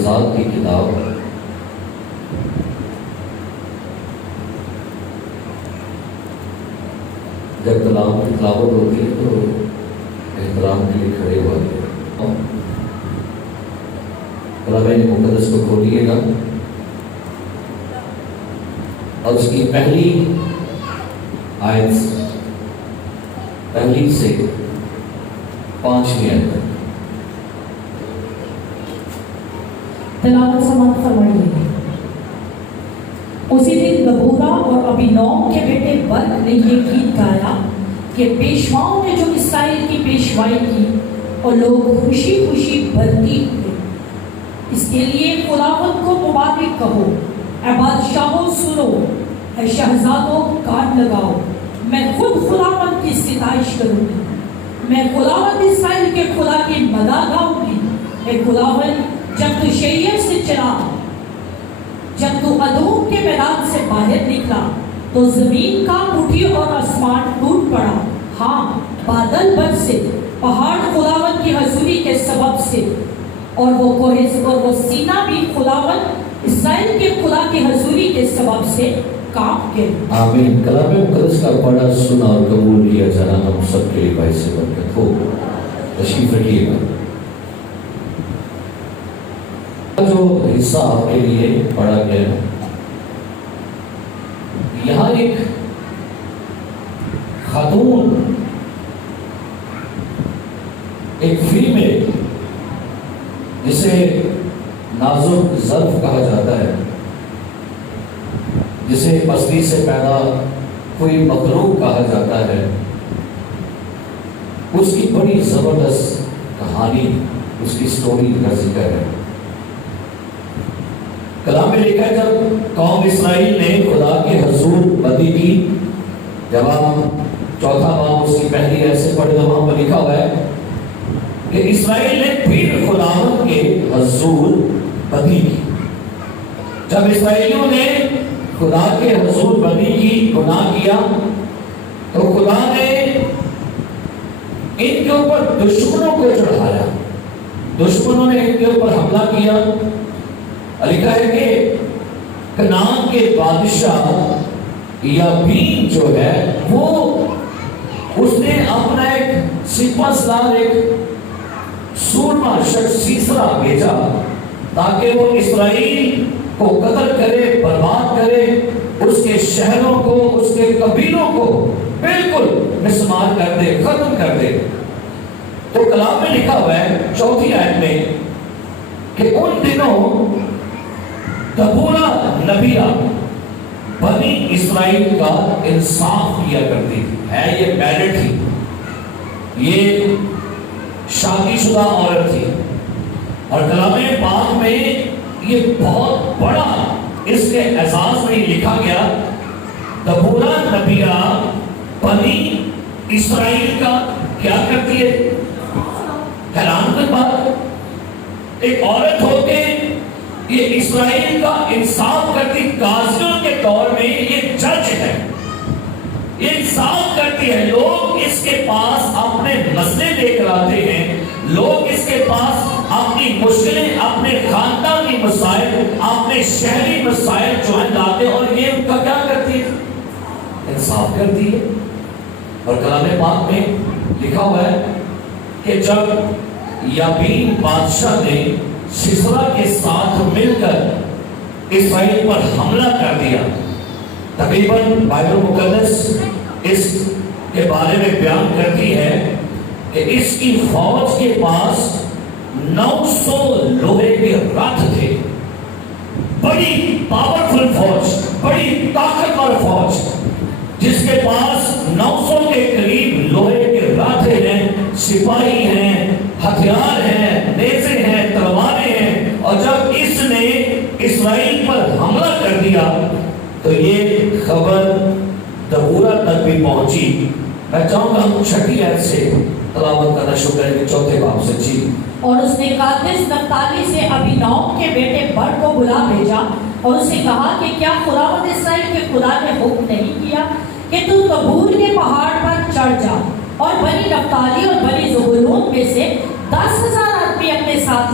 ذات کی کتاب جب کلام کی تلاوت ہوتی ہے تو احترام کے لیے کھڑے ہوا کلام مقدس کو کھولیے گا اور اس کی پہلی آیت پہلی سے 5ویں آیت تک تلاوت سماعت فرمائیے۔ اسی دن دبورا اور ابینوم کے بیٹے برق نے یہ گیت گایا کہ پیشواؤں نے جو اسرائیل کی پیشوائی کی اور لوگ خوشی خوشی بھرتی ہوئے، اس کے لیے خداوند کو مبارک کہو۔ اے بادشاہوں سنو، اے شہزادوں کان لگاؤ، میں خود خداوند کی ستائش کروں گی، میں خداوند اسرائیل کے خدا کی مدح گاؤں گی۔ اے خداوند، جب تو شیعہ سے چلا، جب تو ادوم کے میدان سے باہر نکلا تو زمین کانپ اٹھی اور آسمان ٹوٹ پڑا۔ ہاں، بادل برسے، پہاڑ خداوند کی حضوری کے سبب سے، اور وہ سینا بھی خداوند اسرائیل کے خدا کی حضوری کے سبب سے کانپ گئے۔ آمین۔ کلام مقدس کا پڑھا سنا اور قبول کیا جانا ہم سب کے لیے باعث برکت ہو۔ تشریف رکھیے گا۔ جو حصہ آپ کے لیے پڑھا گیا ہے، یہاں ایک خاتون، ایک فیمیل جسے نازک ظرف کہا جاتا ہے، جسے پسلی سے پیدا کوئی مخلوق کہا جاتا ہے، اس کی بڑی زبردست کہانی، اس کی سٹوری کا ذکر ہے۔ کلام میں لکھا ہے جب قوم اسرائیل نے خدا کے حضور بدی کی، جب ہم 4 باب اس کی پہلی ایسے پڑھے تو وہاں پر لکھا ہوا ہے کہ اسرائیل نے پھر خداوند کے حضور بدی کی۔ جب اسرائیلیوں نے خدا کے حضور بدی کی، گناہ کیا، تو خدا نے ان کے اوپر دشمنوں کو چڑھایا، دشمنوں نے ان کے اوپر حملہ کیا۔ لکھا ہے کہ کنعان کے بادشاہ یابین جو ہے وہ اس نے اپنا ایک سپہ سالار، ایک سورما شخص سیسرا بھیجا تاکہ وہ اسرائیل کو قتل کرے، برباد کرے، اس کے شہروں کو، اس کے قبیلوں کو بالکل مسمار کر دے، ختم کر دے۔ تو کلام میں لکھا ہوا ہے 4 آیت میں کہ ان دنوں دبورا نبیہ بنی اسرائیل کا انصاف کیا کرتی تھی۔ ہے یہ بیلٹ تھی، یہ شادی شدہ عورت تھی، اور کلام پاک میں یہ بہت بڑا اس کے اعزاز میں لکھا گیا، دبورا نبیہ بنی اسرائیل کا کیا کرتی ہے؟ حیران کن بات، ایک عورت ہو کے یہ اسرائیل کا انصاف کرتی، قاضیوں کے دور میں یہ جج ہے، یہ انصاف کرتی ہے۔ لوگ اس کے پاس اپنے مسئلے لے کر آتے ہیں، لوگ اس کے پاس اپنی مشکلیں، اپنے خاندانی مسائل، اپنے شہری مسائل جو ہیں لاتے ہیں، اور یہ ان کا کیا کرتی ہے؟ انصاف کرتی ہے۔ اور کلام پاک میں لکھا ہوا ہے کہ جب یابین بادشاہ نے سسرا کے ساتھ مل کر اسرائیل پر حملہ کر دیا، تقریباً بائبل مقدس اس کے بارے میں بیان کرتی ہے کہ اس کی فوج کے پاس 900 لوہے کے رتھ تھے، بڑی پاورفل فوج، بڑی طاقتور فوج، جس کے پاس 900 کے قریب لوہے کے رتھ ہیں، سپاہی ہیں، ہتھیار ہیں، نیزے ہیں، تلواریں ہیں۔ اور جب اس نے اسرائیل پر حملہ کر دیا تو یہ خبر دبورا تک بھی پہنچی۔ میں چاہوں گا ہم 6 آیت سے تلاوت کرنا شروع کریں گے، 4 باب سے۔ جی۔ اور اس نے قادس نفتالی سے ابینوم کے بیٹے برق کو بلا بھیجا اور اسے کہا کہ کیا خداوند اسرائیل کے خدا نے حکم نہیں کیا کہ تو تبور کے پہاڑ پر چڑھ جا اور بنی نفتالی اور بنی زبولون میں سے 10,000 آدمی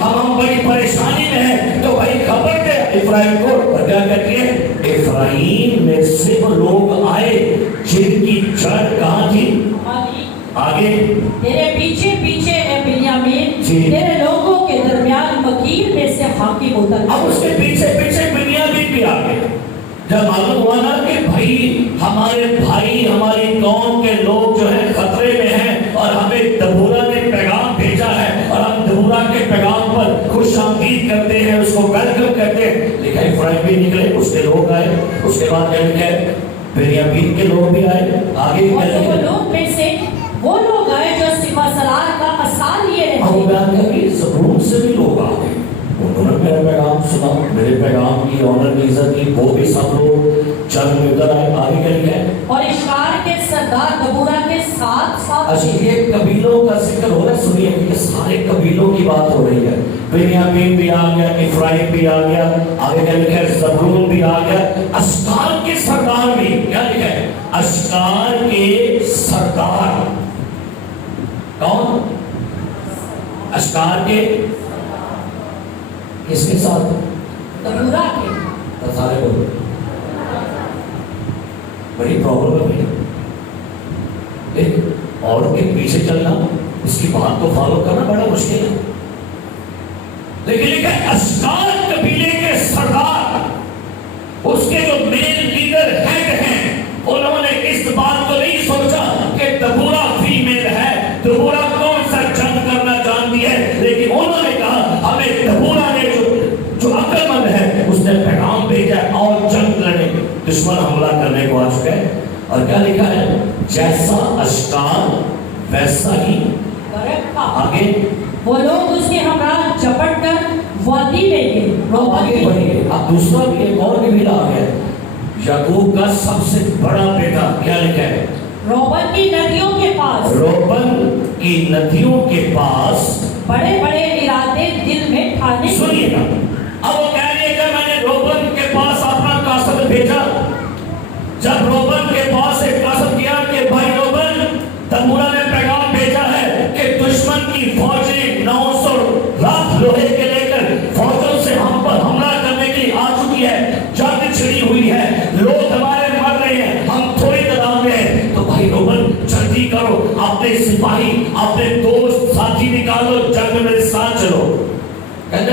ہم بڑی پریشانی میں ہیں, تو بھائی خبر دے افرایم کو. اور کیا کہتی ہے, افرایم میں سے وہ لوگ آئے جن کی جڑ کہاں تھی. آگے تیرے پیچھے پیچھے اے بنیامین, جی. تیرے لوگوں کے درمیان مکیر میں سے حاکم ہوتا ہے. اب اس کے پیچھے پیچھے بنیامین بھی آ گئے. جب معلوم ہوا نا کہ بھائی ہماری قوم کے لوگ جو ہے خطرے میں ہیں, اور ہمیں دبورا نے پیغام بھیجا ہے, اور ہم دبورا کے پیغام پر خوش آمدید کرتے ہیں, اس کو ویلکم کرتے ہیں. لکھا افرایم بھی نکلے, اس کے لوگ آئے. اس کے بعد کیا لکھا ہے, بنیامین کے لوگ بھی آئے. آگے وہ لوگ میں سے وہ لوگ آئے جو سپہ سالار کا مثال لیے رہتے. زبون سے بھی لوگ آ گئے, انہوں نے میرا پیغام سنا, میرے پیغام کی آنر کی عزت کی, وہ بھی سب لوگ جنگ میں ادھر آئے. آگے کیا لکھا ہے, اور اشکار کے سردار دبورا کے ساتھ اچھا یہ قبیلوں کا ذکر ہو رہا ہے. سنیے کہ سارے قبیلوں کی بات ہو رہی ہے. بنیامین بھی آ گیا, افرایم بھی آ گیا, آگے کیا لکھا ہے, زبولون بھی آ گیا, اشکار کے سردار بھی. کیا لکھا ہے, اشکار کے سردار. کون؟ اشکار کے کس کے ساتھ؟ دبورا کے. سارے بولو, بڑی پرابلم ہے بھائی. اور کے پیچھے چلنا, اس کی بات کو فالو کرنا بڑا مشکل ہے. لیکن لکھا اشکار قبیلے کے سردار, اس کے جو مین لیڈر ہیڈ ہیں, انہوں نے اس بات کو نہیں سوچا کہ دبورا فیمیل ہے, دبورا کون سا جنگ کرنا جانتی ہے, لیکن انہوں نے کہا ہمیں دبورا نے جو عقل مند ہے اس نے پیغام بھیجا اور جنگ لڑے, دشمن حملہ کرنے کو آ چکا ہے. اور کیا لکھا ہے, جیسا اشکار ویسا ہی برکت تھا. آگے وہ لوگ اس کے ہمراہ جپٹ کر وادی میں گئے. اب آگے بڑھیے. اب دوسرا بھی ایک اور قبیلہ آ گیا, یعقوب کا سب سے بڑا بیٹا. کیا لکھا ہے, روبن کی ندیوں کے پاس, روبن کی ندیوں کے پاس بڑے بڑے ارادے دل میں ٹھانے. سنیے گا, اب وہ کہہ رہے کہ میں نے روبن کے پاس اپنا قاصد بھیجا. جب روبن کے پاس ایک قاصد کیا کہ بھائی روبن, دبورا نے پیغام بھیجا ہے کہ دشمن کی فوجیں 900 لاکھ لوہے کے لے کر فوجوں سے ہم پر حملہ کرنے کے لیے آ چکی ہے, جنگ چھڑی ہوئی ہے, لوگ ہمارے مر رہے ہیں, ہم تھوڑی تعداد میں ہیں. تو بھائی روبن جلدی کرو, اپنے سپاہی اپنے دوست ساتھی نکالو, جنگ میں میرے ساتھ چلو. کہتے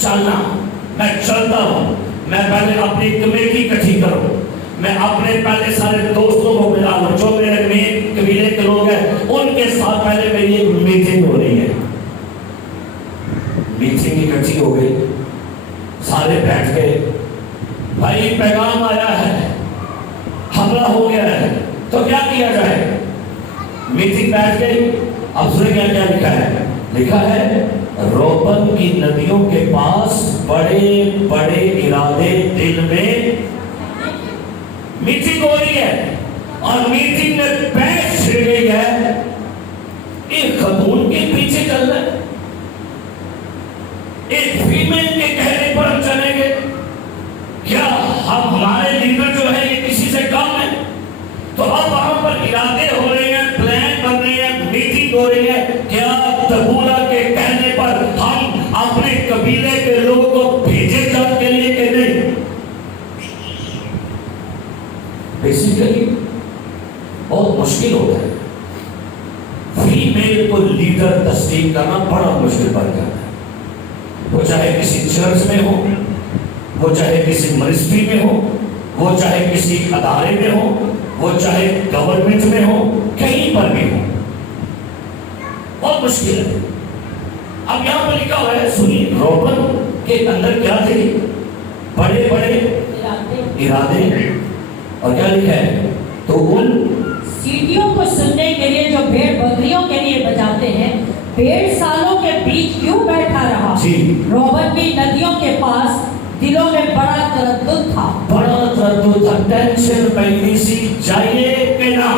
چلنا, میں چلتا ہوں, میں پہلے اپنی کمیٹی اکٹھی کروں, میں اپنے پہلے سارے دوستوں کو ملا لوں, جو میرے مین قبیلے کے لوگ ہیں ان کے ساتھ پہلے میری ایک میٹنگ ہو رہی ہے. میٹنگ اکٹھی ہو گئی, سارے بیٹھ گئے, بھائی پیغام آیا ہے, حملہ ہو گیا ہے, تو کیا کیا جائے. میٹنگ بیٹھ گئی. اب سنیں کیا لکھا ہے, لکھا ہے روبن کی ندیوں کے پاس بڑے بڑے ارادے دل میں. میٹنگ ہو رہی ہے اور میٹنگ میں بحث چھڑ گئی ہے, ایک خاتون کے پیچھے چل رہا ہے, ایک فیمیل کے کہنے پر ہم چلیں گے, کیا ہم ہمارے لیڈر جو ہے یہ کسی سے کم ہے. تو اب وہاں پر ارادے ہو رہے ہیں, پلان بن رہے ہیں, میٹنگ ہو رہی ہے, کیا دبورا کے کہنے پر ہم اپنے قبیلے کے لوگوں کو بھیجے جان کے لیے کہ نہیں. بیسیکلی بہت مشکل ہوتا ہے, فیمیل کو لیڈر تسلیم کرنا بڑا مشکل بن جاتا ہے. وہ چاہے کسی چرچ میں ہو, وہ چاہے کسی منسٹری میں ہو, وہ چاہے کسی ادارے میں ہو, وہ چاہے گورنمنٹ میں ہو, کہیں پر بھی ہو, بہت مشکل ہے. اب یہاں پر لکھا ہوا ہے, سنیے, روبن کے اندر کیا تھے, بڑے بڑے ارادے. اور کیا لکھا ہے, تو ان سیٹیوں کو سننے کے لیے جو بھیڑ بکریوں کے لیے بجاتے ہیں, 1.5 سالوں کے بیچ کیوں بیٹھا رہا. روبن کی ندیوں کے پاس دلوں میں بڑا تردد تھا, بڑا تردد تھا, ٹینشن پہلی سی جائیے کہ نہ.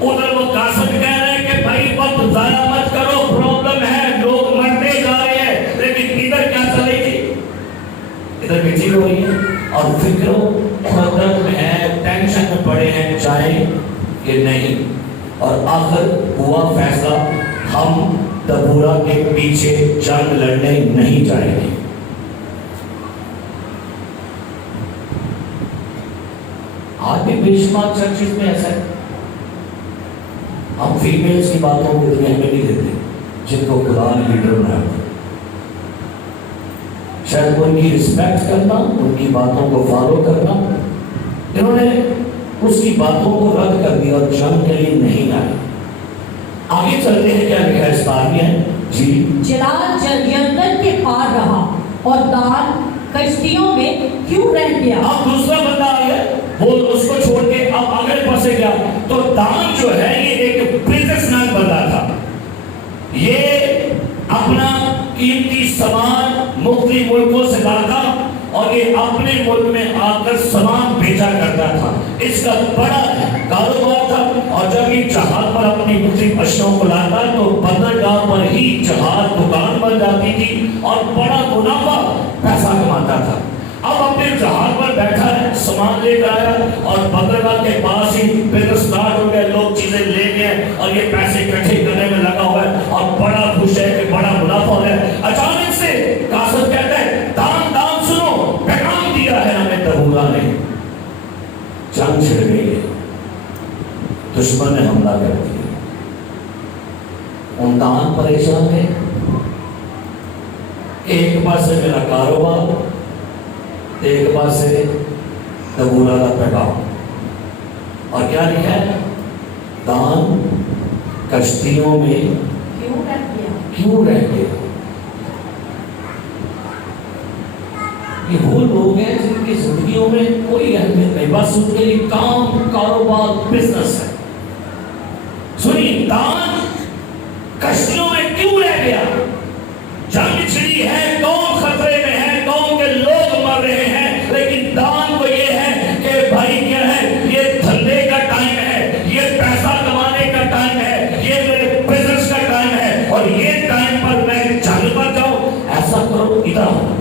ادھر وہ قاصد کہہ رہے ہیں کہ بھائی وقت ضائع مت کرو, پرابلم ہے, لوگ مرتے جا رہے ہیں. لیکن ادھر کیا چلے گی, ادھر میٹنگ ہو رہی ہے اور فکر خردت میں ہے, ٹینشن میں پڑے ہیں, جائیں کہ نہیں. اور آخر ہوا فیصلہ ہم دبورا کے پیچھے جنگ لڑنے نہیں جائیں گے. آج بھی بے شمار چرچز میں ایسا ہے. ہم فیمیلز کی باتوں کو اتنی اہمیت نہیں دیتے جن کو خدا نے لیڈر بنایا. شاید ان کی رسپیکٹ کرنا, ان کی باتوں کو فالو کرنا, انہوں نے اس کی باتوں کو رد کر دیا اور جنگ کے لیے نہیں آئے. آگے چلتے ہیں, کیا لکھا ہے اس بات میں جی. جلال یردن کے پار رہا اور دان کشتیوں میں کیوں رہ گیا. اب دوسرا بندہ آیا, وہ اس کو چھوڑ کے اب آگے پھنسے گیا. تو دان جو ہے یہ ایک بزنس مین بندہ تھا. یہ اپنا قیمتی سامان مختلف ملکوں سے لاتا اور یہ اپنے ملک میں آ کر سامان بیچا کرتا تھا. اس کا بڑا کاروبار تھا. اور جب یہ جہاز پر اپنی مختلف اشیاء کو لاتا تو بندرگاہ پر ہی جہاز دکان بن جاتی تھی اور بڑا منافع پیسہ کماتا تھا. اب اپنے جہاز پر بیٹھا ہے, سامان لے کر آیا اور بندرگاہ کے پاس ہی بزنس سٹارٹ ہو گیا. لوگ چیزیں لے گئے اور یہ پیسے اکٹھے کرنے میں لگا ہوا ہے اور بڑا خوش ہے کہ بڑا منافع ہو رہا ہے. اچانک سے قاصد کہتا ہے دان دان سنو, پیغام دیا ہے ہمیں دبورا نے. جنگ چھڑ گئی ہے, دشمن نے حملہ کر دیا. ان دان پریشان ہے, ایک پاس سے میرا کاروبار, ایک پاس سے دبورا کا پیغام. اور کیا لکھا ہے, دان کشتیوں میں کیوں رہ گیا. یہ وہ لوگ ہیں جن کی زندگیوں میں کوئی اہمیت نہیں, بس ان کے لیے کام, کاروبار, بزنس ہے. سنیے, دان کشتیوں میں کیوں رہ گیا. جنگ چھڑی ہے, قوم خطرے میں ہے, قوم کے لوگ مر رہے ہیں, لیکن دان کو یہ ہے کہ بھائی کیا ہے, یہ دھندے کا ٹائم ہے, یہ پیسہ کمانے کا ٹائم ہے, یہ میرے بزنس کا ٹائم ہے اور یہ ٹائم پر میں جنگ پر جاؤں. ایسا کرو, ادھر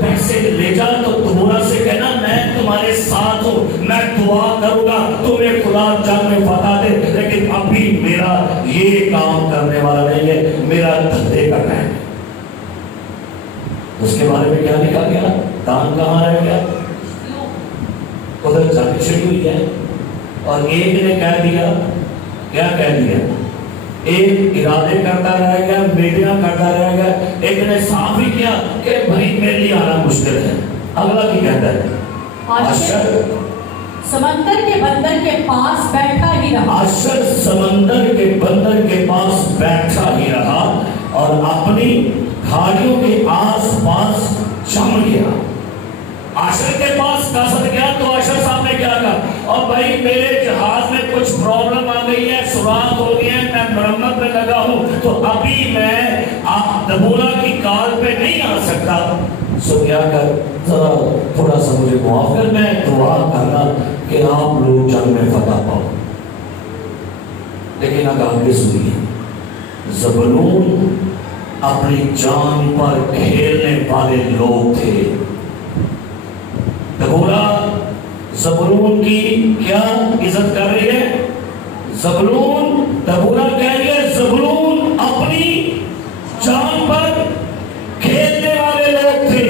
پیسے لے جا تو دبورا سے کہنا میں تمہارے ساتھ ہوں, میں دعا کروں گا تمہیں خدا جنگ میں فتح دے, لیکن ابھی میرا یہ کام کرنے والا نہیں ہے, میرا دھندے کا ٹائم ہے. اس کے بارے میں کیا لکھا گیا, دان کہاں رہ گیا, ادھر جنگ چھڑی ہوئی ہے. اور ایک نے کہہ دیا, کیا کہہ دیا, ایک ارادے کرتا رہے گا, میڈیا کرتا رہے گا, ایک نے صاف ہی کیا کہ بھائی میرے لیے آنا مشکل ہے. اگلا کی کہتا ہے, آشر سمندر کے بندر کے پاس بیٹھا ہی رہا. آشر سمندر کے بندر کے پاس بیٹھا ہی رہا اور اپنی گھاڑیوں کے آس پاس جم گیا. آشر کے پاس قاصد گیا تو آشر صاحب نے کیا کہا, اور بھائی میرے جہاز میں کچھ پرابلم آ گئی ہے, سوراخ ہو گئی ہے, میں مرمت میں لگا ہوں, تو ابھی میں آپ دبورا کی کال پہ نہیں آ سکتا. سو کیا کر, ذرا تھوڑا سا مجھے معاف کر, میں دعا کرنا کہ آپ لوگ جنگ میں فتح پاؤ. لیکن اگر آگے سنیے, زبلون اپنی جان پر کھیلنے والے لوگ تھے. دبورا زبلون کی کیا عزت کر رہی ہے, زبلون, دبورا کہہ رہی ہے زبلون اپنی جان پر کھیلنے والے لوگ تھے.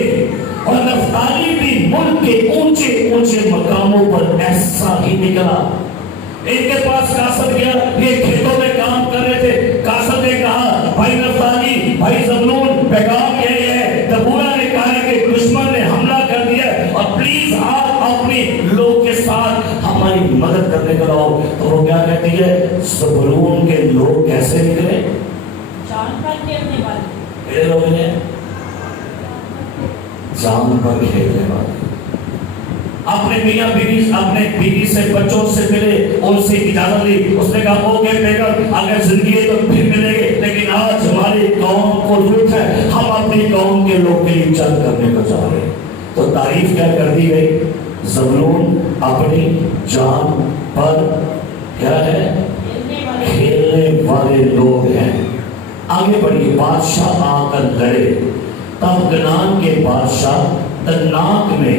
اور نفتالی بھی ملک کے اونچے اونچے مقاموں پر ایسا ہی نکلا. ان کے پاس قاصد گیا, یہ کھیتوں میں کام کر رہے تھے. قاصد نے کہا بھائی نفتالی, بھائی زبلون, پیغام یہی ہے, دبورا نے کہا ہے کہ دشمن نے حملہ کر دیا اور پلیز آپ اپنے لوگ کے ساتھ ہماری مدد کرنے کو لاؤ. تو وہ کیا کہتی ہے, زبلون کے لوگ کیسے نکلے, جان پر کھیلنے والے. میرے لوگ نے جان پر کھیلنے والے. اپنے میاں بیوی, اپنے بیوی سے, بچوں سے ملے, ان سے اجازت لی. اس نے کہا اوکے بیگم, اگر زندگی ہے تو پھر ملیں گے, لیکن آج ہماری قوم کو ضرورت ہے, ہم اپنی قوم کے لوگ کے لیے جنگ کرنے کو چاہ رہے ہیں. تو تعریف کیا کر دی گئی, زبلون اپنی جان پر کیا ہے, کھیلنے والے لوگ ہیں. آگے بڑھیے, بادشاہ آ کر لڑے. تب گنان کے بادشاہ تناک میں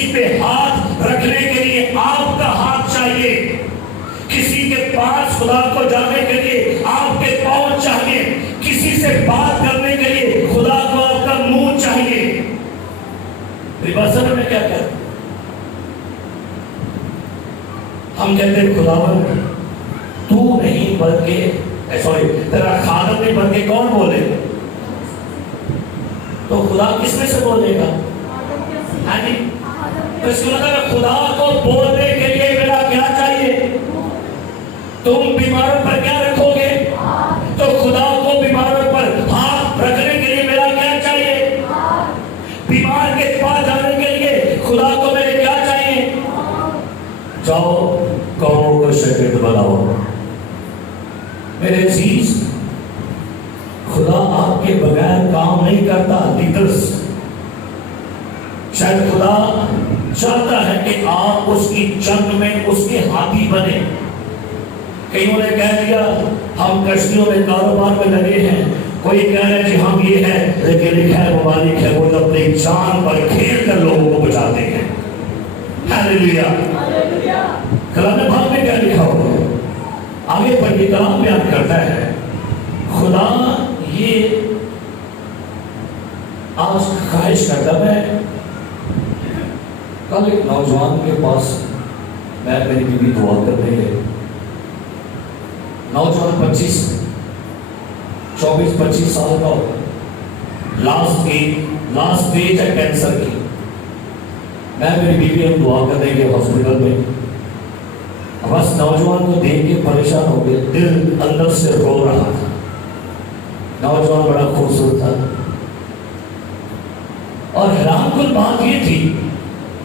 کسی پہ ہاتھ رکھنے کے لیے آپ کا ہاتھ چاہیے، کسی کے پاس خدا کو جانے کے لیے آپ کے پاؤں چاہیے، کسی سے بات کرنے کے لیے خدا کو آپ کا منہ چاہیے۔ ریورسل میں کیا کہتے ہیں؟ ہم کہتے ہیں خداوند تو نہیں بلکہ تیرا خادم نہیں بلکہ کون بولے؟ تو خدا کس میں سے بولے گا؟ ہاں جی، تو اس کا مطلب خدا کو بولنے کے لیے میرا کیا چاہیے؟ تم بیماروں پر کیا رکھو گے؟ تو خدا کو بیماروں پر ہاتھ رکھنے کے لیے میرا کیا چاہیے؟ بیمار کے پاس جانے کے لیے خدا کو میرے کیا چاہیے؟ جاؤ قوموں کو شاگرد بناؤ۔ میرے عزیز، خدا آپ کے بغیر کام نہیں کرتا۔ لیڈرز، شاید خدا چاہتا ہے کہ آپ اس کی جنگ میں اس کے ہاتھی بنے۔ کئیوں نے کہہ دیا ہم کشتیوں میں کاروبار میں لگے ہیں، کوئی کہہ رہے جی ہم یہ ہے، لیکن لکھا ہے مبارک ہے وہ جو اپنی جان پر کھیل کر لوگوں کو بچاتے ہیں۔ ہیلیلویا۔ کلام پاک میں کیا لکھا ہوا ہے؟ آگے پڑھیے، کلام بیان کرتا ہے خدا یہ آج خواہش کرتا ہے۔ کل ایک نوجوان کے پاس میں میری بیوی دعا کر رہی ہے، نوجوان 24-25 سال کا ہوگا، لاسٹ اسٹیج ہے کینسر کی۔ میں میری بیوی ہم دعا کر رہے ہیں ہاسپٹل میں، بس نوجوان کو دیکھ کے پریشان ہو گئے، دل اندر سے رو رہا تھا۔ نوجوان بڑا خوبصورت تھا اور حیران کن بات یہ تھی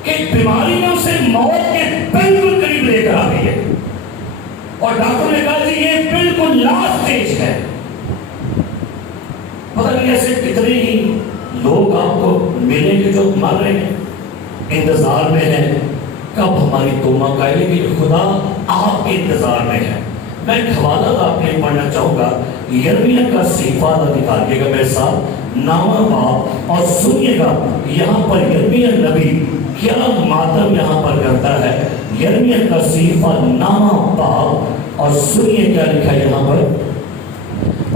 کہ بیماری نے اسے موت کے بالکل قریب لے کر آ گئی ہے، اور ڈاکٹر نے کہا جی یہ بالکل لاسٹ اسٹیج ہے۔ پتہ نہیں ایسے کتنے ہی لوگ آپ کو ملیں گے جو مر رہے ہیں، انتظار میں ہیں کب ہماری توبہ کا ہے، لیکن خدا آپ کے انتظار میں ہے۔ میں ایک حوالہ آپ کے پڑھنا چاہوں گا، یرمیہ کا صحیفہ نکالیے گا میرے ساتھ، نامہ باب، اور سنیے گا یہاں پر یرمیہ نبی کیا ماتم یہاں پر کرتا ہے۔ یرمیہ کا صحیفہ نامہ باب، اور سنیے کیا لکھا ہے یہاں پر،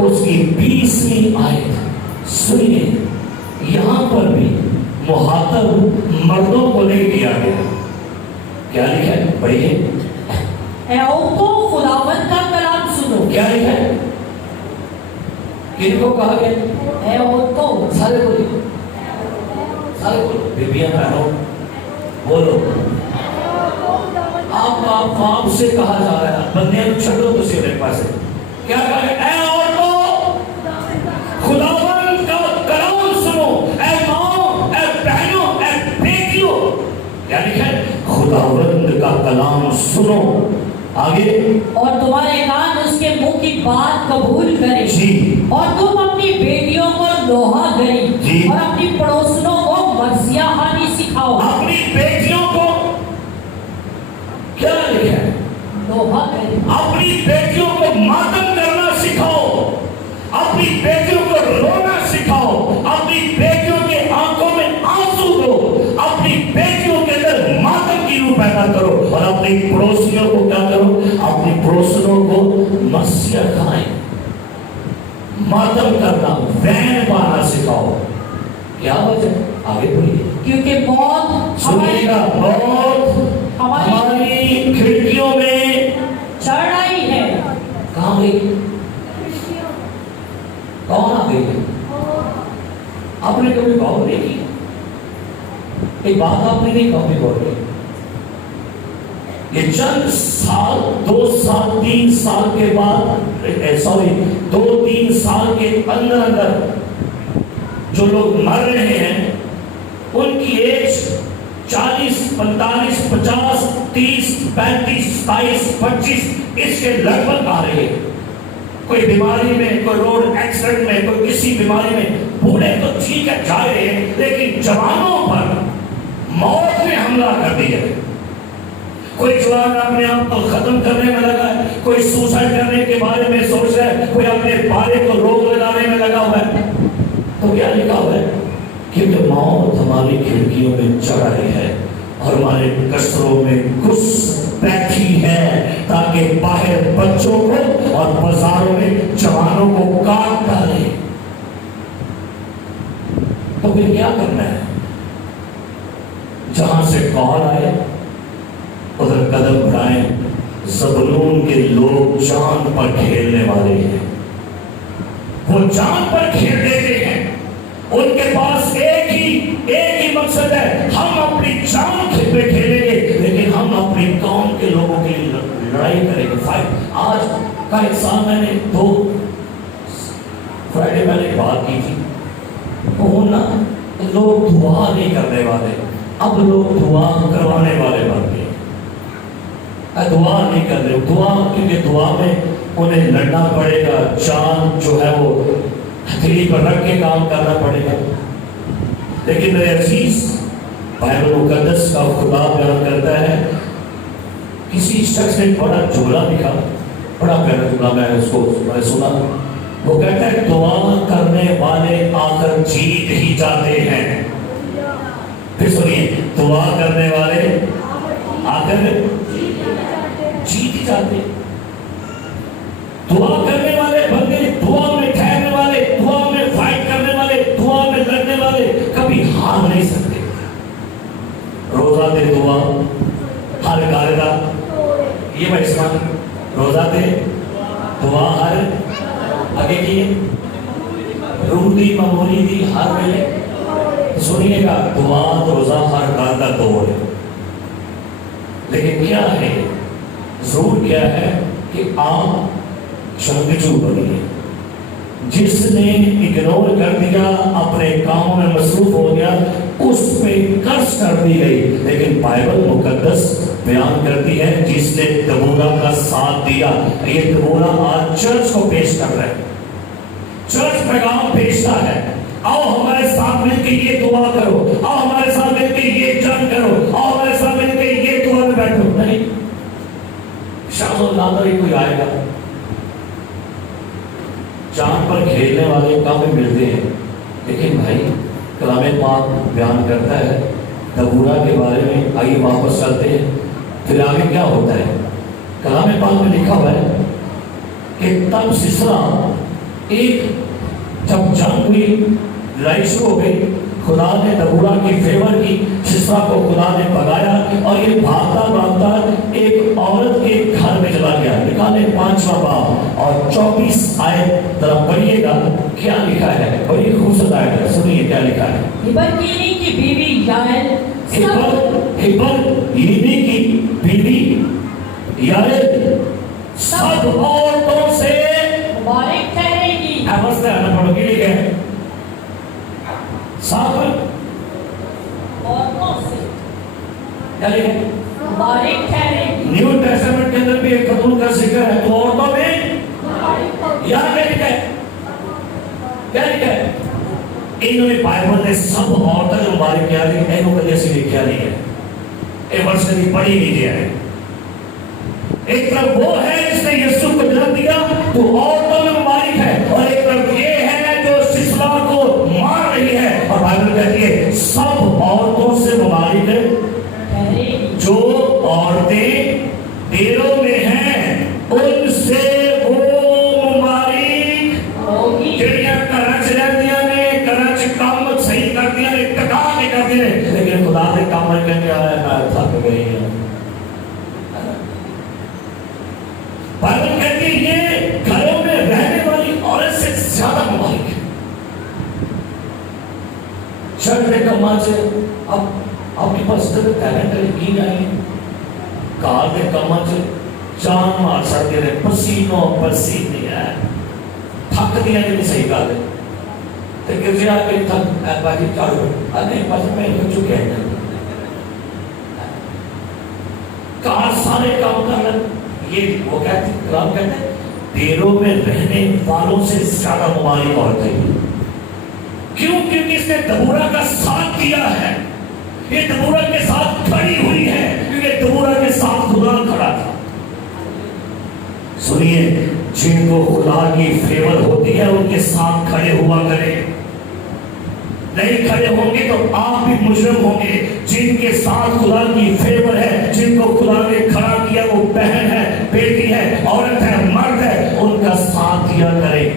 اس کی 20ویں آیت سنیے۔ یہاں پر بھی مخاطب مردوں کو نہیں دیا گیا، کیا لکھا ہے؟ پڑھیے۔ اے عورتوں خداوند کا کلام سنو۔ کیا لکھا ہے؟ کن کو کہا گیا؟ اے عورتوں، سارے بولو، سارے بولو، بیبیاں بہنوں بولو۔ آپ سے کہا جا رہا ہے، بندیاں چھڑو تو سی میرے پاس ہے، کیا کہا ہے؟ اے عورتوں خداوند کا کلام سنو، اے ماں، اے بہنوں، اے بیٹیوں، کیا لکھا ہے؟ خداوند کا کلام سنو۔ آگے، اور تمہارے کان اس کے منہ کی بات قبول کریں جی، اور تم اپنی بیٹیوں کو لوہا گری جی، اور اپنی پڑوسنوں کو مرثیہ خوانی سکھاؤ۔ اپنی بیٹیوں کو کیا لکھا ہے؟ لوہا گری۔ اپنی بیٹیوں کو ماتم کرنا سکھاؤ، اپنی بیٹیوں کو رونا سکھاؤ، اپنی بیٹیوں کے آنکھوں میں آنسو دو، اپنی بیٹیوں کے اندر ماتم کی روح پیدا کرو، اور اپنی پڑوسیوں کو کیا کرو؟ اپنی پڑوسنوں کو مسیح کھائیں۔ ماتم کرنا، وین پانا سکھاؤ۔ کیا وجہ؟ آگے بڑھیے، کیونکہ موت سنیے گا، موت ہماری کھڑکیوں میں چڑھ آئی ہے۔ کہاں گئی؟ کون آ گئی ہے؟ آپ نے کبھی غور نہیں کی؟ ایک بات آپ نے نہیں کبھی غور کی؟ یہ چند سال، 2 سال 3 سال کے بعد، 2-3 سال کے اندر جو لوگ مر رہے ہیں ان کی ایج 40 45 50 30 35 27 25 اس کے لگ بھگ آ رہے ہیں۔ کوئی بیماری میں، کوئی روڈ ایکسیڈنٹ میں، کوئی کسی بیماری میں، بوڑھے تو ٹھیک ہے جا رہے ہیں، لیکن جوانوں پر موت نے حملہ کر دیا ہے۔ کوئی جوان اپنے آپ کو ختم کرنے میں لگا ہے، کوئی سوسائڈ کرنے کے بارے میں سوچ رہا ہے، کوئی اپنے پارے کو روک لگانے میں لگا ہوا ہے۔ تو کیا لکھا ہوا ہے؟ کیونکہ موت ہماری کھڑکیوں میں چڑھ رہی ہے، ہمارے کسروں میں گھس بیٹھی ہے تاکہ باہر بچوں کو اور بازاروں میں جوانوں کو کاٹ ڈالے. تو پھر کیا کرنا ہے؟ جہاں سے کال آئے ادھر قدم بڑھائیں. زبلون کے لوگ جان پر کھیلنے والے ہیں، وہ جان پر کھیل دیتے ہیں. ان کے پاس ایک ہی مقصد ہے، ہم اپنی جان پہ کھیلیں گے لیکن ہم اپنی قوم کے لوگوں کے لیے لڑائی کریں گے. آج کا انسان، میں نے 2 فرائیڈے پہلے بات کی تھی، وہ نا لوگ دعا نہیں کرنے والے، اب لوگ دعا کروانے والے بن گئے. دعا نہیں کر رہے، دعا کیونکہ دعا میں انہیں لڑنا پڑے گا، جان جو ہے وہ ہتھیلی پر رکھ کے کام کرنا پڑے گا. لیکن میرے عزیز، بائبل مقدس کا خدا بیان کرتا ہے، کسی شخص نے بڑا جملہ لکھا، بڑا پیارا جملہ، میں اس کو سنا. وہ کہتا ہے دعا کرنے والے آ کر جیت ہی جاتے ہیں. پھر سنیے، دعا کرنے والے آ کر جیت ہی جاتے ہیں. دعا کرنے والے بندے، دعا میں ٹھہرنے والے، دعا میں فائٹ کرنے والے، دعا میں لڑنے والے کبھی ہار نہیں سکتے. روزہ دے دعا ہر گاردا، یہ میں اسلام روزہ دے دعا ہر آگے کی روٹی معمولی دی ہر ویلے. سنیے گا، دعا روزہ ہر گاردا توڑ ہے. لیکن کیا ہے، ضرور کیا ہے کہ آپ شنگجو بنیے. جس نے اگنور کر دیا، اپنے کاموں میں مصروف ہو گیا، اس پہ قرض کر دی گئی. لیکن بائبل مقدس بیان کرتی ہے جس نے دبورا کا ساتھ دیا. یہ دبورا آج چرچ کو پیش کر رہا ہے، چرچ پیغام پیشتا ہے. آؤ ہمارے ساتھ مل کے یہ دعا کرو، آؤ ہمارے ساتھ مل کے یہ جنگ کرو، آؤ ہمارے ساتھ مل کے یہ دعا میں بیٹھو. نہیں، شاہ اللہ ہی کوئی آئے گا. جان پر کھیلنے والے کم ملتے ہیں. لیکن بھائی کلام پاک بیان کرتا ہے دبورا کے بارے میں. آئیے واپس چلتے ہیں، پھر آگے کیا ہوتا ہے. کلام پاک میں لکھا ہوا ہے کہ تب سسرا جب جنگ ہوئی، لڑائی شروع ہو گئی، خدا نے دبورا کی فیور کی، سسرا کو خدا نے بھگایا اور یہ بھاگتا بھاگتا ایک عورت کے گھر میں چلا گیا. نکالے 5واں باب اور 24 آیت ذرا پڑھیے گا کیا لکھا ہے. بڑی خوبصورت آیت ہے، سنیے کیا لکھا ہے. ہبرکینی کی بیوی یائل سب عورتوں سے مبارک ٹھہرے گی. پڑھو گی لکھے سب عورتوں سے کیا لکھے مبارک ٹھہرے گی. نیو ٹیسٹمنٹ کے اندر بھی ایک خاتون کا ذکر ہے، تو عورتوں میں یہاں کیا لکھا ہے، کیا لکھا ہے. انہوں نے بائبل نے سب عورتیں جو مبارک کیا لکھا ہے، انہوں نے جیسے لکھا نہیں ہے. ایک ورس کبھی پڑھی نہیں دیا ہے. ایک طرف وہ ہے جس نے یسوع کو جنم دیا تو عورتوں میں مبارک ہے، اور ایک طرف یہ ہے جو سسرا کو مار رہی ہے. اور بائبل کہتی ہے سب عورتوں سے مبارک ہے. جو عورتیں ڈیروں میں ہیں ان سے وہ مبارک ہوگی. جڑیاں کرچ رہتیاں نے، کرچ کام صحیح کر دیا نے، ٹکا کے کر دیا نے، لیکن خدا نے کام کر کے آیا میں تھک گئی ہوں. بائبل کہتی ہے یہ گھروں میں رہنے والی عورت سے زیادہ مبارک ہے. شرط کے کما سے اب آپ کے پاس ٹیلنٹ ہے کی نہیں، کار کے کما سے جان مار سکتے رہے، پسینوں پسینے ہیں، تھک دیا نہیں صحیح کر دے. تو گرجا کے تھک باقی چارو نہیں پاس میں ہو چکے ہیں. کار سارے کام کر رہے، یہ وہ کہتے ہیں کلام کہتے ہیں ڈیروں میں رہنے والوں سے زیادہ مبارک عورت ہے. کیوں؟ کیونکہ اس نے دبورا کا ساتھ دیا ہے. یہ دبورا کے ساتھ کھڑی ہوئی ہے کیونکہ دبورا کے ساتھ خدا کھڑا تھا. سنیے، جن کو خدا کی فیور ہوتی ہے ان کے ساتھ کھڑے ہوا کرے. نہیں کھڑے ہوں گے تو آپ بھی مجرم ہوں گے. جن کے ساتھ خدا کی فیور ہے, جن کو خدا نے کھڑا کیا, وہ بہن ہے, بیٹی ہے, عورت ہے, مرد ہے, ان کا ساتھ دیا کرے.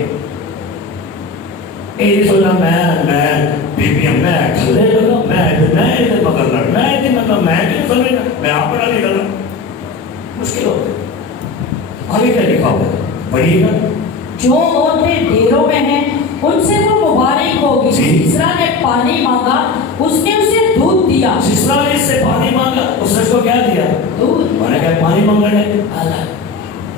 یہ سوچا میں بیبیاں میں کھلے لگا, میں مگر لڑ, میں کیوں سمجھنا, میں آپ بڑا نہیں لگا. مشکل ہوتا ہے. آگے کیا لکھا ہوا ہے پڑھیے گا. جو عورتیں ڈیروں میں ہیں ان سے وہ مبارک ہوگی. سسرا نے پانی مانگا, اس نے اسے دودھ دیا. سسرا نے اس سے پانی مانگا, اس نے اس کو کیا دیا؟ دودھ. میں نے کہا پانی مانگا ہے.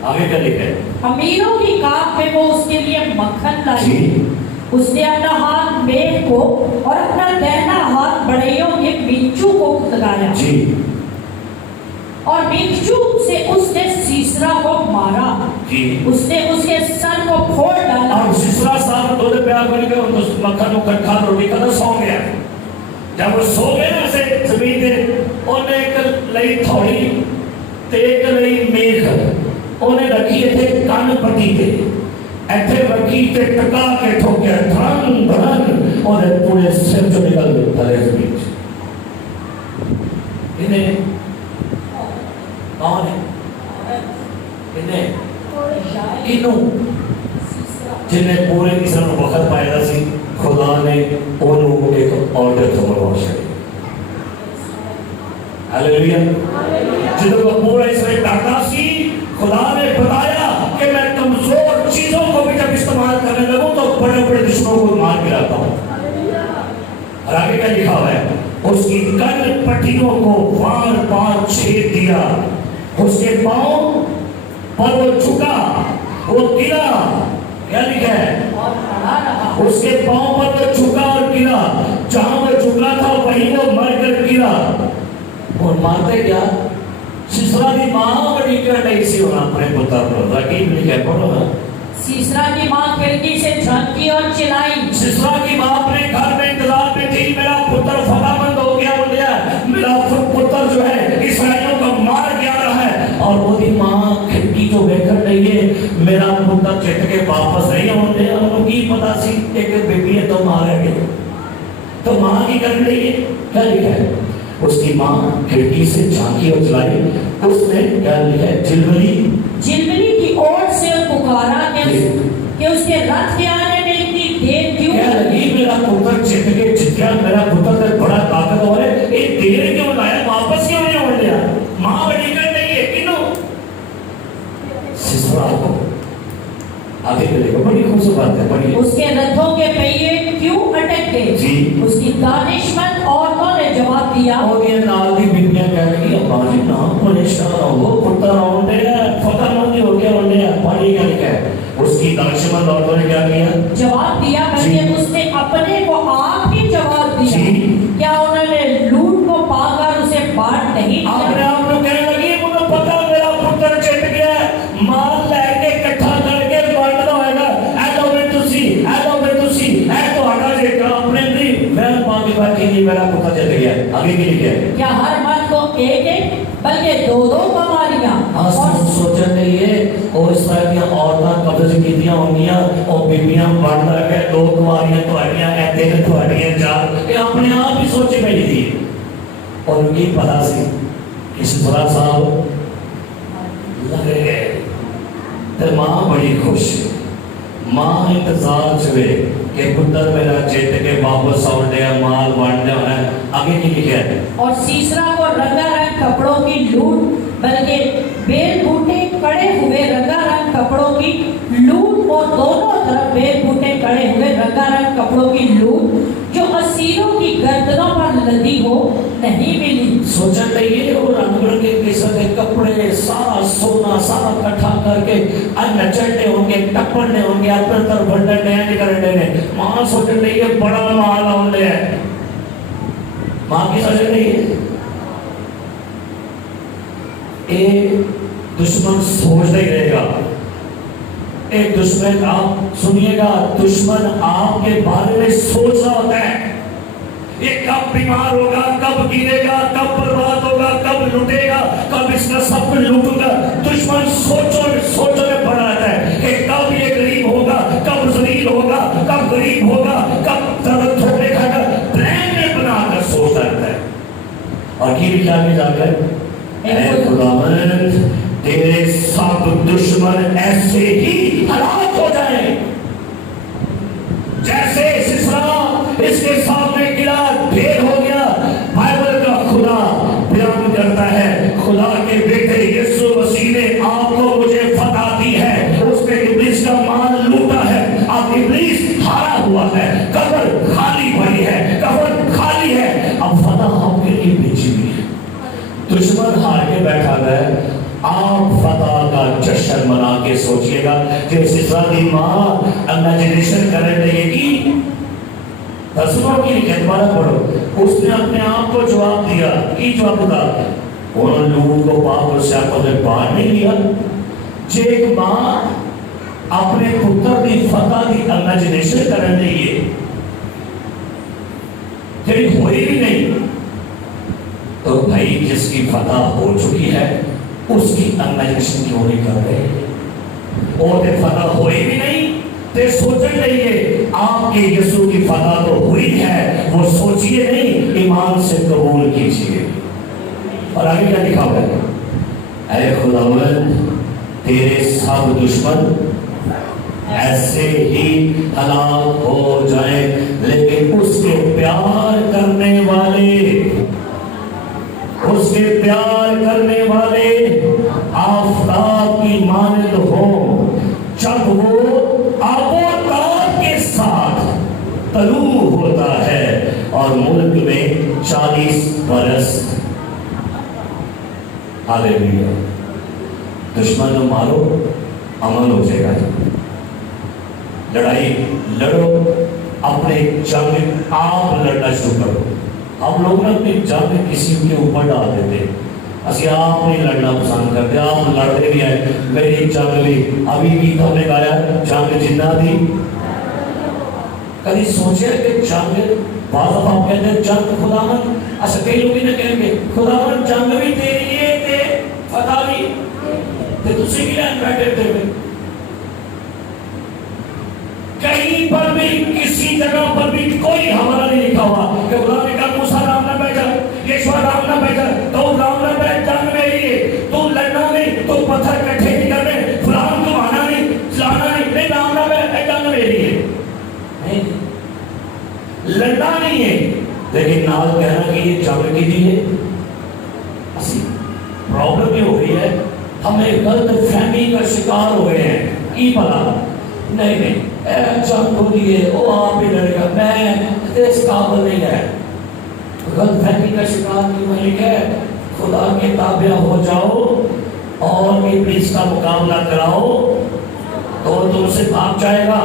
آگے کیا لکھا ہے؟ امیروں کی کاخ میں وہ اس کے لیے مکھن لائی. اس نے اپنا ہاتھ میخ کو اور اپنا دہنا ہاتھ بڑھئیوں کے بینچو کو لگایا. اور بینچو سے اس نے سیسرا کو مارا. اس نے اس کے سر کو پھوڑ ڈالا. اور سیسرا صاحب دو دے پیار کرنے کے مکھن کو کھا روٹی کھا سو گیا. جب وہ سو گئے نا اسے زمین پہ, انہیں ایک لئی تھوڑی تے ایک لئی میخ انہیں رکھی تھے کان پٹی تے, ایتھے رکھی تے ٹکا کے ٹھوکیا دھرن دھرن, اور پورے سر جو نکل گئے تھے زمین سے. انہیں کون ہے؟ انہیں جنہیں پورے اسلام وقت پائے سی, خدا نے انہوں کو ایک آرڈر تو مروا شکے. ہالیلویا. جنہوں کو پورا اسلام ڈاکتا سی, خدا نے بتایا کہ میں کمزور چیزوں کو بھی جب استعمال کرنے لگوں تو بڑے بڑے دشمنوں کو مار گراتا ہوں. اور آگے کیا لکھا ہوا ہے؟ اس کی کن پٹیوں کو بار بار چھید دیا. اس کے پاؤں پر وہ جھکا, وہ گرا. کیا لکھا ہے؟ اس کے پاؤں پر وہ جھکا اور گرا. جہاں وہ جھکا تھا وہیں وہ مر کر گرا. اور مارتے کیا؟ سسرا کی ماں بڑی کر نہیں سی ہونا اپنے پتر پر. رقیب لکھا ہے, پڑھو نا. سیسرا کی ماں کھڑکی سے جھانکی اور چلائی. سسرا کی ماں اپنے گھر میں انتظار میں تھی, میرا پتر فتح مند ہو گیا, بول گیا میرا پتر جو ہے اسرائیلیوں کا مار گیا رہا ہے. اور وہ دی ماں کھڑکی جو بیٹھ رہی ہے, میرا پتر چٹ کے واپس نہیں آتے. انہوں کی پتا سی ایک بیٹی ہے تو مارے گئے, تو ماں کی کر رہی ہے. کیا لکھا ہے؟ اس کی ماں کھڑکی سے جھانکی اور چلائی. اس نے کیا لکھا ہے؟ جلولی کی اوٹ سے پکارا کہ اس کے رتھ کے آنے میں اتنی دیر کیوں لگی. میرا پتر چٹ کے چٹیا, میرا پتر بڑا طاقتور ہے, ایک دیر کیوں لایا, واپس کیوں نہیں ہو گیا؟ ماں بڑی کر رہی ہے. کیوں؟ سسرا کو آگے چلے گا. بڑی خوبصورت بات ہے, بڑی. اس کے رتھوں کے پہیے کیوں اٹک گئے؟ اس کی دانشمند عورتوں نے جواب دیا. اور یہ نال دی بیٹیاں کہہ رہی ہیں, باجی نہ پریشان ہو, پتر آؤنڈے ہے, فتح مندی ہو گیا ہونے ہے. پانی کیا لکھا ہے؟ اس کی دانشمند عورتوں نے کیا کیا؟ جواب دیا. بلکہ اس نے اپنے کو آپ ہی جواب دیا. کیا انہوں نے لوٹ کو پا کر اسے بانٹ نہیں دیا؟ اپنے آپ کو کہنے لگی, مجھے پتا میرا پتر چٹ گیا ہے, مال لے کے اکٹھا کر کے بانٹنا ہوئے گا. ایدو میں تسی ایدو ہٹا جے کا اپنے نہیں, میں باقی باقی نہیں, میرا پتر چٹ گیا ہے. آگے کی لکھا ہے؟ کیا ہر مرد کو ایک ایک بلکہ دو دو کماریاں؟ سوچن نہیں ہے, اور اس طرح کی عورتیں قبض کیتیاں ہونگیاں, اور بیبیاں بڑھ رہا ہے, دو کماریاں توڑیاں, ایتے توڑیاں چار. یہ اپنے آپ ہی سوچے میں نہیں تھی. اور ان کی پتا سی اس طرح صاحب لگے گئے. تو ماں بڑی خوش, ماں انتظار چھوئے کہ پتر میرا چیٹ کے واپس آؤ دیا, مال وانڈے ہونا ہے. آگے کی لکھا ہے؟ اور سیسرا کو رنگا رنگ کپڑوں کی لوٹ, بلکہ بیل بوٹے کڑے ہوئے رنگا رنگ کپڑوں کی لوٹ, اور دونوں طرف بیل بوٹے کڑے ہوئے رنگا رنگ کپڑوں کی لوٹ جو اسیروں کی گردنوں پر لدی ہو نہیں ملی. سوچا نہیں, وہ رنگ برنگے قسم کے کپڑے, سارا سونا سارا کٹھا کر کے نچڑنے ہوں گے, ٹپڑنے ہوں گے, اپنے طرف بڑھنے ہیں کرنے ہیں. ماں سوچ رہی ہے بڑا مال آنے ہے. ماں کی سوچ رہی ہے ایک دشمن سوچتا ہی رہے گا. ایک دشمن, آپ سنیے گا, دشمن آپ کے بارے میں سوچ رہا ہوتا ہے. یہ کب بیمار ہوگا, کب گرے گا, کب برباد ہوگا, کب لٹے گا, کب اس کا سب کچھ لوٹوں گا. دشمن سوچوں میں پڑا رہتا ہے کہ کب یہ غریب ہوگا, کب ذلیل ہوگا, کب غریب ہوگا, کب درد چھوڑے کھائے گا. میں جا کر اے خداوند تیرے سب دشمن ایسے ہی ہلاک ہو جائیں جیسے سسرا اس کے سامنے گرا ڈھیر ہو گیا. بائبل کا خدا بیان کرتا ہے خدا کے بیٹے یسوع مسیح نے آپ کو مجھے فتح دی ہے. اس نے ابلیس کا مال لوٹا ہے. اب ابلیس ہارا ہوا ہے. قبر خالی پڑی ہے. قبر خالی ہے. اب فتح آپ کے لیے بھیجی ہوئی ہے. دشمن ہار کے بیٹھا ہے. آپ فتح کا جشن منا کے سوچئے گا کہ سسرا دی ماں امیجنیشن کرنے لگے گی. رسولوں کی خدمت پڑھو. اس نے اپنے آپ کو جواب دیا. کی جواب تھا؟ انہوں لوگوں کو پاک اور سیاپوں نے باہر نہیں لیا. ایک ماں اپنے پتر دی فتح دی امیجنیشن کرنے لگی جی ہوئی بھی نہیں. تو بھائی جس کی فتح ہو چکی ہے اس کی امیجنیشن کیوں نہیں کر رہے؟ اور فتح ہوئی بھی نہیں تے سوچنے لئیے آپ کے یسوع کی فتح تو ہوئی ہے. وہ سوچئے نہیں ایمان سے قبول کیجئے. اور آگے کیا لکھا ہوا ہے؟ اے خداوند تیرے سب دشمن ایسے ہی ہلاک ہو جائیں لیکن اس کے پیار کرنے والے آفتاب کی مانند ہوں جب وہ آب و تاب کے ساتھ طلوع ہوتا ہے اور ملک میں 40 برس. ہاللیلویا. دشمن کو مارو امن ہو جائے گا. لڑائی لڑو. اپنے جنگ آپ لڑنا شروع کرو. ہم لوگ نے اپنی جنگ کسی کے اوپر ڈال دیتے. اسی آپ نہیں لڑنا پسند کرتے. آپ لڑتے بھی ہیں. میری جنگ بھی ابھی بھی ہم نے گایا جنگ جنہ دی. کبھی سوچے کہ جنگ بعض دفعہ آپ کہتے ہیں جنگ خداوند. اچھا کئی لوگ بھی نہ کہیں گے خداوند جنگ بھی تیری ہے تے فتح بھی تے تسی کی لائن بیٹھے تھے. کہیں پر بھی کسی جگہ پر بھی کوئی حوالہ نہیں لکھا ہوا کہ خدا نے کہا موسیٰ رام نہ بیٹھا یشوع رام نہ بیٹھا تو رام نہ بیٹھ جنگ میں لیے تو لڑنا نہیں تو پتھر کٹھے نہیں کرنے فلان تو آنا نہیں چلانا نہیں رام نہ بیٹھ جنگ میں لیے لڑنا نہیں ہے. لیکن نال کہنا کہ یہ جنگ کی دی ہے. اسی پرابلم یہ ہو رہی ہے ہمیں غلط فہمی کا شکار ہو گئے ہیں. کی بلا نہیں جنگ ہو رہی ہے وہ آپ ہی لڑے گا میں اس قابل نہیں ہے. غلط فہمی کا شکار کی ملک ہے. خدا کے تابع ہو جاؤ اور ابلیس کا مقابلہ کراؤ تو تم سے بھاگ جائے گا.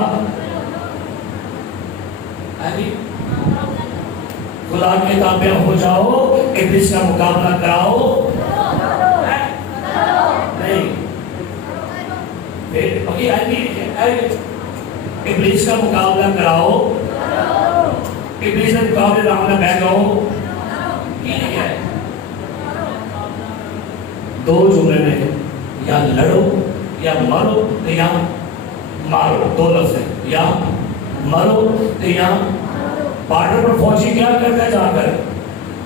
خدا کے تابع ہو جاؤ ابلیس کا مقابلہ کراؤ نہیں. ابلیس کا مقابلہ کراؤ. ابلیس کا مقابلہ رام نہ بیٹھ جاؤ. دو جملے میں یا لڑو یا مرو یا مارو. دو لفظ ہیں یا مرو یا. بارڈر پر فوجی کیا کرتا ہے جا کر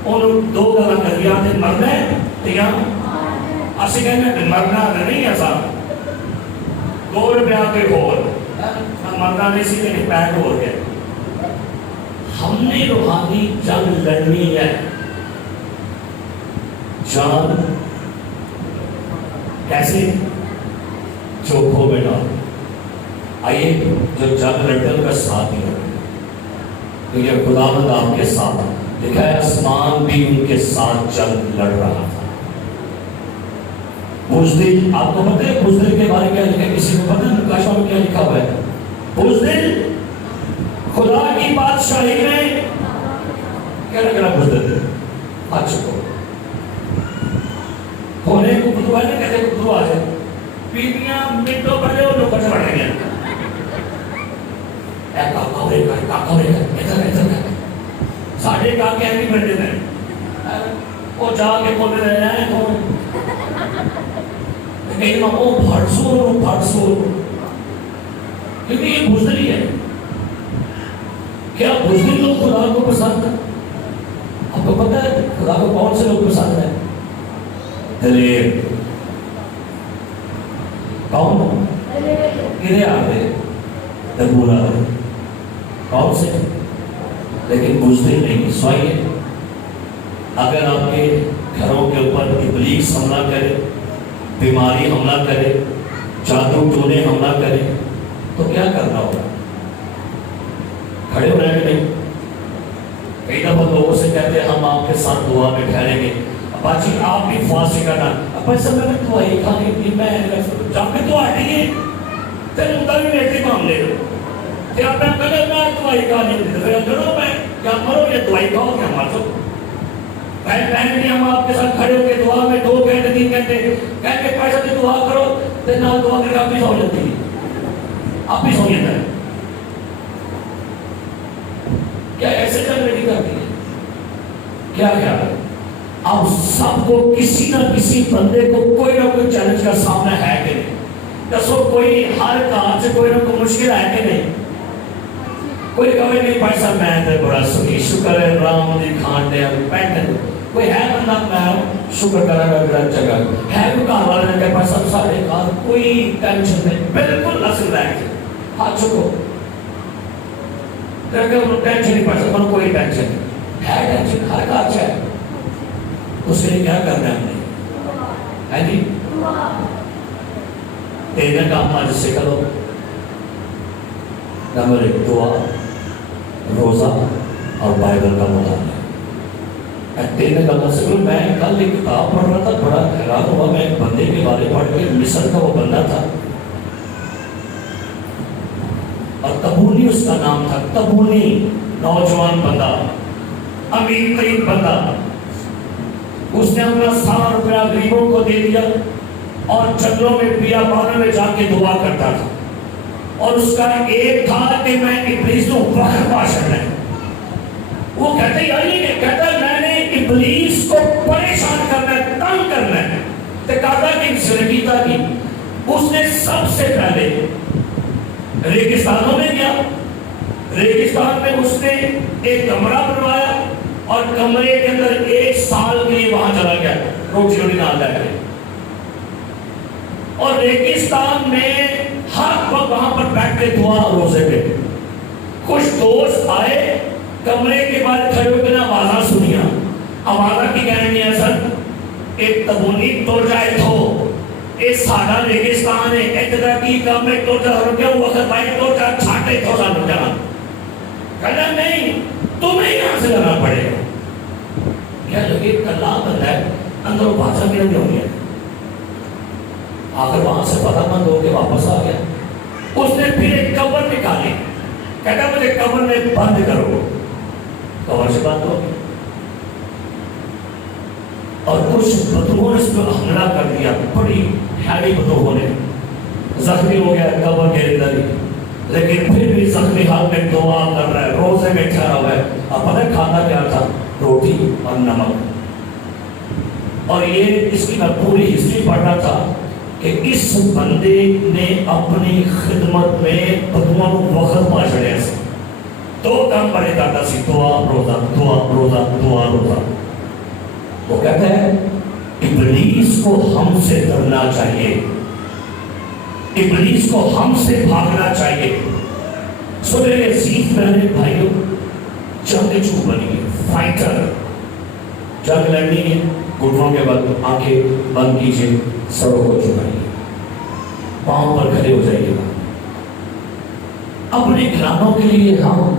ان دو گلا کر یا مرنا ہے یا اسی کہنے مرنا نہیں ایسا گول پہ آ کے گول مرنا نہیں سیدھے پیک ہو گیا. ہم نے روحانی جنگ لڑنی ہے. جان کیسے چوکھوں میں ڈال. آئیے جو جنگ لڑتے کا ساتھ دیا کیونکہ خداوند آپ کے ساتھ لکھا ہے آسمان بھی ان کے ساتھ جنگ لڑ رہا تھا. بزدل آپ کو پتہ ہے بزدل کے بارے کیا لکھا ہے؟ کسی کو پتہ ہے نقاشہ میں کیا لکھا ہوا ہے؟ بزدل خدا کی بادشاہی میں کیا لگ رہا بزدل اچھا کو ہونے کو بدو ہے نا کہتے بدو آ جائے بیویاں منٹوں پر لے لوگ بچ پڑیں گے ساڑھے کا کیا نہیں بڑھتے ہیں وہ جا کے بولے رہے ہیں کہیں ماں وہ بھڑسور کیونکہ یہ بزدلی ہے. کیا بزدل لوگ خدا کو پسند ہے؟ آپ کو پتہ ہے خدا کو کون سے لوگ پسند ہے؟ دلیر کون کدے آتے دبورا کون سے لیکن بجھتے نہیں. سوائیے اگر آپ کے گھروں کے اوپر ابلیس حملہ کرے, بیماری حملہ کرے, جادو ٹونے حملہ کرے تو کیا کرنا ہوگا؟ کھڑے ہو رہے ہیں نہیں؟ کئی دفعہ لوگوں سے کہتے ہیں ہم آپ کے ساتھ دعا میں ٹھہریں گے. ابا جی آپ بھی فاصلے کرنا. ابا سب میں دعائی کھانے کی میں جب میں دعا نہیں ہے تیرے مطابق بیٹھے کام لے لو. کہ آپ نے کہا میں دعائی کھانے کی پھر اندروں میں کیا مرو یا دعائی کھاؤ کیا مار دو. پہلے نہیں ہم آپ کے ساتھ کھڑے ہو کے دعا میں 2 گھنٹے 3 گھنٹے کہہ کے پیسہ سے دعا کرو تو نہ دعا کر کے آپ بھی سو جاتی ہے. آپ بھی سو جاتا ہے. کیا ایسے چل رہی کرتی ہے؟ کیا خیال ہے؟ اب سب کو کسی نہ کسی بندے کو کوئی نہ کوئی چیلنج کا سامنا ہے کہ نہیں؟ دسو کوئی ہر کام سے کوئی نہ کوئی مشکل ہے کہ نہیں؟ کوئی کہے نہیں بھائی صاحب میں تے بڑا سخی شکر ہے رام دی کھان دے پینٹ کوئی ہے بندہ میں شکر کرا گا بڑا جگہ ہے کوئی کہا والا نے کہ بھائی صاحب سارے کار کوئی ٹینشن نہیں بالکل اصل رہ گئے ہاتھ چھوڑو کہ انہوں ٹینشن نہیں پڑ سکتا کوئی ٹینشن نہیں ہے ٹینشن ہر کا اچھا ہے. اس کے لیے کیا کرنا ہے ہم نے ہے جی دینے کا ہم آج سے کرو. نمبر 1 دعا, روزہ اور بائبل کا مطالعہ. دینے کا مطلب میں کل ایک کتاب پڑھ رہا تھا بڑا حیران ہوا. میں ایک بندے کے بارے پڑھ کے مصر کا وہ بندہ تھا اور تبونی اس کا نام تھا. تبونی نوجوان بندہ امیر ترین بندہ. اس نے اپنا سارا روپیہ غریبوں کو دے دیا اور جنگلوں میں بیابانوں میں جا کے دعا کرتا تھا. اور اس کا ایک تھا کہ میں ابلیس کو وقت پاشن ہے. وہ کہتے ہیں کہتا ہے میں نے ابلیس کو پریشان کرنا ہے, تنگ کرنا ہے. تو کہتا کہ زندگیتا کی اس نے سب سے پہلے ریگستانوں میں گیا. ریگستان میں اس نے ایک کمرہ بنوایا اور کمرے کے اندر 1 سال کے لیے وہاں چلا گیا روٹی روٹی نہ لے کے. اور ریگستان میں ہر وقت وہاں پر بیٹھ کے دعا روزے پہ. کچھ دوست آئے کمرے کے بعد کھڑے ہو کے آوازاں سنیا. آوازاں کی کہنے نہیں ہے سر ایک تبونی ٹر جائے تو یہ سارا ریگستان ہے اتنا کی کام میں ٹر جا رہا ہے وقت بھائی ٹر جا چھاٹے تو سانو جانا. کہنا نہیں تمہیں یہاں سے جانا پڑے گا. کیا لگے کلا بندہ ہے اندر بھاشا بھی نہیں ہونی ہے. آخر وہاں سے پتہ مند ہو کے واپس آ گیا. اس نے پھر ایک قبر نکالی. کہتا مجھے قبر میں بند کرو. قبر سے بند ہو گیا اور کچھ بدبوؤں نے اس پر حملہ کر دیا. بڑی ہیوی بدبو نے زخمی ہو گیا قبر کے اندر ہی. لیکن پھر بھی زخمی حال میں دعا کر رہا ہے, روزے میں ٹھہرا ہوا ہے. اب پتہ کھانا کیا تھا؟ روٹی اور نمک. اور یہ اس کی میں پوری ہسٹری پڑھ رہا تھا کہ اس بندے نے اپنی خدمت میں بدبوؤں کو وقت پا چڑھے. 2 کام بڑے کرتا سی, دعا روزہ, دعا روزہ, دعا روزہ. وہ کہتا ہے ابلیس کو ہم سے ڈرنا چاہیے, ابلیس کو ہم سے بھاگنا چاہیے. سو میرے عزیز بہنیں بھائیوں, جنگ چوب بنی ہے, فائٹر. جنگ لڑنی ہے, گھٹنوں کے بعد آنکھیں بند کیجیے, سروں کو جھکائیے, پاؤں پر کھڑے ہو جائیے گا. اپنے گھرانوں کے لیے ہم